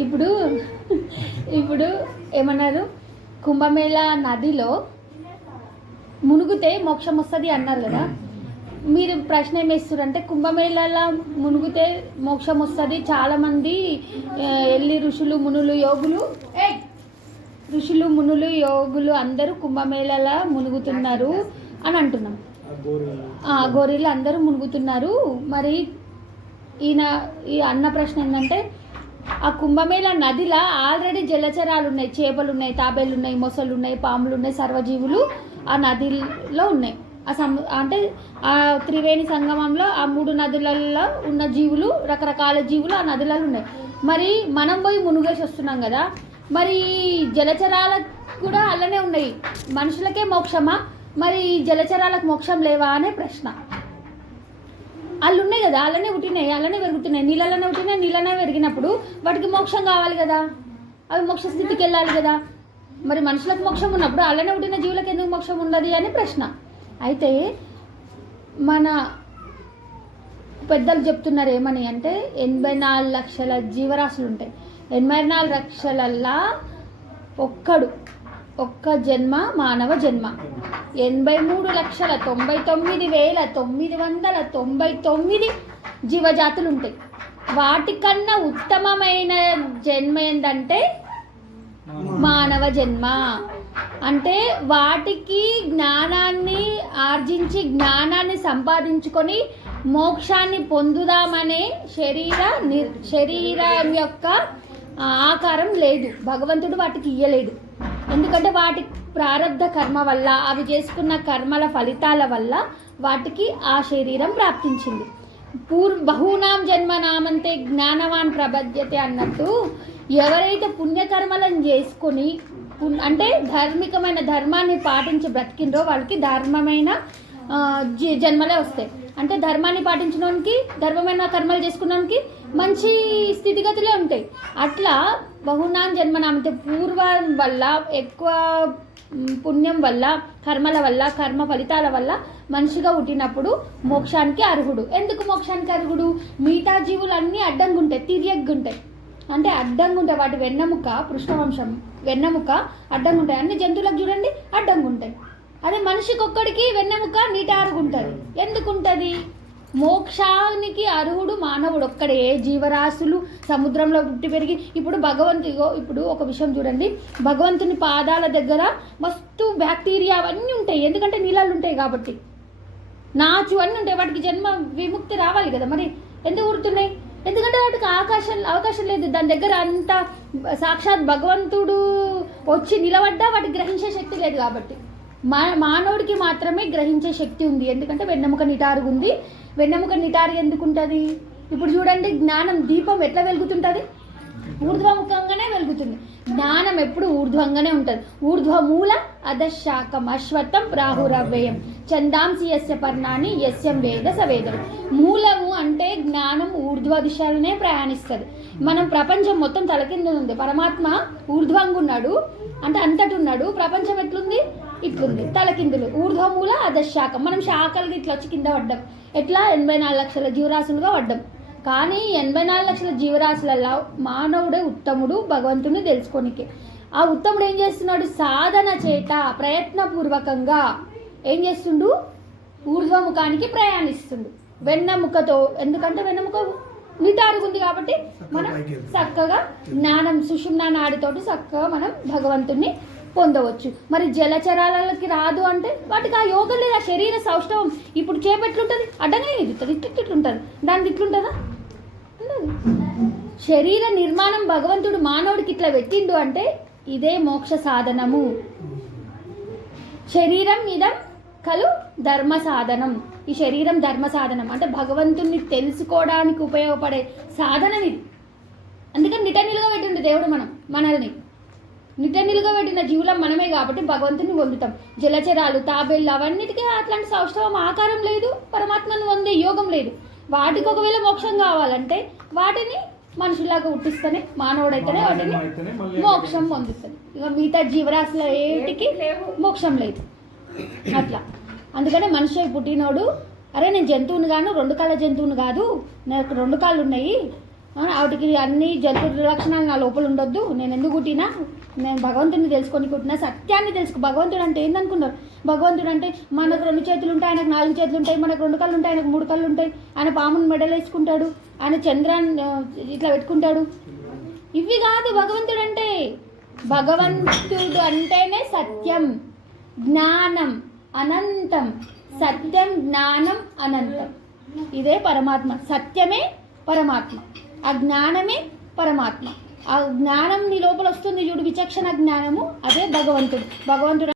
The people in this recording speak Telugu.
ఇప్పుడు ఇప్పుడు ఏమన్నారు? కుంభమేళ నదిలో మునుగుతే మోక్షం వస్తుంది అన్నారు కదా. మీరు ప్రశ్న ఏం వేస్తారంటే కుంభమేళలో మునుగుతే మోక్షం వస్తుంది. చాలామంది ఎల్లి ఋషులు మునులు యోగులు! ఋషులు మునులు యోగులు అందరూ కుంభమేళలా మునుగుతున్నారు అని అంటున్నాం. ఆ, గోరీలు అందరూ మునుగుతున్నారు. మరి ఈయన ఈ అన్న ప్రశ్న ఏంటంటే ఆ కుంభమేళ నదిలో ఆల్రెడీ జలచరాలు ఉన్నాయి చేపలు ఉన్నాయి తాబేలు ఉన్నాయి మొసళ్ళు ఉన్నాయి పాములు ఉన్నాయి సర్వజీవులు ఆ నదిలో ఉన్నాయి. ఆ సము అంటే ఆ త్రివేణి సంగమంలో ఆ మూడు నదులలో ఉన్న జీవులు రకరకాల జీవులు ఆ నదులలో ఉన్నాయి. మరి మనం పోయి మునుగేసి వస్తున్నాం కదా మరి జలచరాలకు కూడా అలానే ఉన్నాయి. మనుషులకే మోక్షమా? మరి ఈ జలచరాలకు మోక్షం లేవా అనే ప్రశ్న. వాళ్ళు ఉన్నాయి కదా అలానే పుట్టినాయి అలానే పెరుగుతున్నాయి. నీళ్ళలోనే పుట్టినాయి నీళ్ళనే పెరిగినప్పుడు వాటికి మోక్షం కావాలి కదా. అవి మోక్ష స్థితికి వెళ్ళాలి కదా. మరి మనుషులకు మోక్షం ఉన్నప్పుడు అలానే పుట్టిన జీవులకు ఎందుకు మోక్షం ఉండదు అని ప్రశ్న. అయితే మన పెద్దలు చెప్తున్నారు ఏమని అంటే ఎనభై నాలుగు లక్షల జీవరాశులు ఉంటాయి. ఎనభై నాలుగు లక్షలల్లా ఒక్కడు ఒక్క జన్మ మానవ జన్మ. ఎనభై మూడు లక్షల తొంభై తొమ్మిది వేల తొమ్మిది వందల తొంభై తొమ్మిది జీవజాతులు ఉంటాయి వాటికన్నా ఉత్తమమైన జన్మ ఏంటంటే మానవ జన్మ. అంటే వాటికి జ్ఞానాన్ని ఆర్జించి జ్ఞానాన్ని సంపాదించుకొని మోక్షాన్ని పొందుదామనే శరీర నిర్ శరీరం యొక్క ఆకారం లేదు. భగవంతుడు వాటికి ఇయ్యలేడు ఎందుకంటే వాటి ప్రారంధ కర్మ వల్ల అవి చేసుకున్న కర్మల ఫలితాల వల్ల వాటికి ఆ శరీరం ప్రాప్తించింది. పూర్ జన్మ జన్మనామంతే జ్ఞానవాన్ ప్రబద్యతే అన్నట్టు ఎవరైతే పుణ్యకర్మలను చేసుకొని అంటే ధార్మికమైన ధర్మాన్ని పాటించి బ్రతికిండ్రో వాళ్ళకి ధర్మమైన జన్మలే వస్తాయి. అంటే ధర్మాన్ని పాటించడానికి ధర్మమైన కర్మలు చేసుకున్నానికి మంచి స్థితిగతులే ఉంటాయి. అట్లా బహునాం జన్మనామంతే పూర్వం వల్ల ఎక్కువ పుణ్యం వల్ల కర్మల వల్ల కర్మ ఫలితాల వల్ల మనిషిగా పుట్టినప్పుడు మోక్షానికి అర్హుడు. ఎందుకు మోక్షానికి అర్హుడు? మిగతా జీవులు అన్నీ అడ్డంగా ఉంటాయి తిరియగ్గుంటాయి. అంటే అడ్డంగా ఉంటాయి వాటి వెన్నెముక పృష్ఠవంశం వెన్నెముక అడ్డంగా ఉంటాయి అన్ని జంతువులకు చూడండి అడ్డంగా ఉంటాయి అదే మనిషికి ఒక్కడికి వెన్నెముక నీటారుగా ఉంటుంది ఎందుకు ఉంటుంది మోక్షానికి అర్హుడు మానవుడు ఒక్కడే. జీవరాశులు సముద్రంలో పుట్టి పెరిగి ఇప్పుడు భగవంతుడిగో ఇప్పుడు ఒక విషయం చూడండి. భగవంతుని పాదాల దగ్గర మస్తు బ్యాక్టీరియా అవన్నీ ఉంటాయి. ఎందుకంటే నీళ్ళు ఉంటాయి కాబట్టి. నాచు అన్నీ ఉంటాయి. వాటికి జన్మ విముక్తి రావాలి కదా మరి. ఎందుకు ఊరుతున్నాయి? ఎందుకంటే వాటికి ఆకాశం అవకాశం లేదు. దాని దగ్గర అంత సాక్షాత్ భగవంతుడు వచ్చి నిలబడ్డా వాటికి గ్రహించే శక్తి లేదు కాబట్టి. మా మానవుడికి మాత్రమే గ్రహించే శక్తి ఉంది. ఎందుకంటే వెన్నెముక నిటారుగా ఉంది. వెన్నెముక నిటారు ఎందుకు ఉంటుంది ఇప్పుడు చూడండి జ్ఞానం దీపం ఎట్లా వెలుగుతుంటుంది? ఊర్ధ్వముఖంగానే కలుగుతుంది. జ్ఞానం ఎప్పుడు ఊర్ధ్వంగానే ఉంటుంది. ఊర్ధ్వమూల అధశాఖం అశ్వత్థం రాహురవ్యయం. చందాంసి యస్య పర్ణాన్ని యస్యం వేద సవేదం మూలము అంటే జ్ఞానం ఊర్ధ్వ దిశలనే ప్రయాణిస్తుంది. మనం ప్రపంచం మొత్తం తలకింద ఉంది. పరమాత్మ ఊర్ధ్వంగా ఉన్నాడు అంటే అంతటి ఉన్నాడు ప్రపంచం ఎట్లుంది? ఇట్లుంది. తలకిందులు ఊర్ధ్వమూల అధశాఖం మనం శాఖలు ఇట్లా వచ్చి కింద పడ్డాం. ఎట్లా? ఎనభై నాలుగు లక్షల జీవరాశులుగా పడ్డాం. కానీ ఎనభై నాలుగు లక్షల జీవరాశులలో మానవుడే ఉత్తముడు భగవంతుని తెలుసుకోనికి. ఆ ఉత్తముడు ఏం చేస్తున్నాడు? సాధన చేత ప్రయత్నపూర్వకంగా ఏం చేస్తుండు? ఊర్ధ్వముఖానికి ప్రయాణిస్తుండు. వెన్నెముకతో ఎందుకంటే వెన్నెముక నిటారుగా ఉంది కాబట్టి మనం చక్కగా జ్ఞానం సుషుమ్నా నాడితోటి చక్కగా మనం భగవంతుణ్ణి పొందవచ్చు. మరి జలచరాలకి రాదు అంటే వాటికి ఆ యోగం లేదు. శరీర సౌష్ఠవం ఇప్పుడు చేపెట్లుంటుంది అడ్డంగా ఇట్టు ఇట్లుంటుంది దానికి ఇట్లుంటుందా. శరీర నిర్మాణం భగవంతుడు మానవుడికి ఇట్లా పెట్టిండు అంటే ఇదే మోక్ష సాధనము. శరీరం ఇదం కలు ధర్మ సాధనం. ఈ శరీరం ధర్మ సాధనం. అంటే భగవంతుణ్ణి తెలుసుకోవడానికి ఉపయోగపడే సాధనం ఇది. అందుకని నిటనిలుగా పెట్టిండు దేవుడు మనం మనల్ని. నిటనిలుగా పెట్టిన జీవులం మనమే కాబట్టి భగవంతుని పొందుతాం. జలచరాలు తాబేళ్ళు అవన్నిటికీ అట్లాంటి సౌష్ఠవం ఆకారం లేదు పరమాత్మను పొందే యోగం లేదు. వాటికి ఒకవేళ మోక్షం కావాలంటే వాటిని మనుషుల్లాగా పుట్టిస్తేనే మానవుడైతేనే వాటిని మోక్షం పొందుతుంది ఇక మిగతా జీవరాశుల ఏటికి మోక్షం లేదు. అట్లా. అందుకనే మనిషి పుట్టినోడు అరే నేను జంతువుని గాను రెండు కాళ్ళ జంతువుని కాదు నాకు రెండు కాళ్ళు ఉన్నాయి వాటికి అన్ని జంతు లక్షణాలు నా లోపల ఉండొద్దు. నేను ఎందుకు కుట్టినా? నేను భగవంతుడిని తెలుసుకొని కుట్టినా. సత్యాన్ని తెలుసుకో. భగవంతుడు అంటే ఏందనుకున్నారు? భగవంతుడు అంటే మనకు రెండు చేతులు ఉంటాయి ఆయనకు నాలుగు చేతులు ఉంటాయి మనకు రెండు కళ్ళు ఉంటాయి ఆయనకు మూడు కళ్ళు ఉంటాయి. ఆయన పాముని మెడలు వేసుకుంటాడు ఆయన చంద్రాన్ని ఇట్లా పెట్టుకుంటాడు. ఇవి కాదు భగవంతుడు అంటే. భగవంతుడు అంటేనే సత్యం జ్ఞానం అనంతం. సత్యం జ్ఞానం అనంతం. ఇదే పరమాత్మ. సత్యమే పరమాత్మ. ఆ జ్ఞానమే పరమాత్మ. ఆ జ్ఞానం నీ లోపల వస్తుంది చూడు విచక్షణ జ్ఞానము అదే భగవంతుడు. భగవంతుడు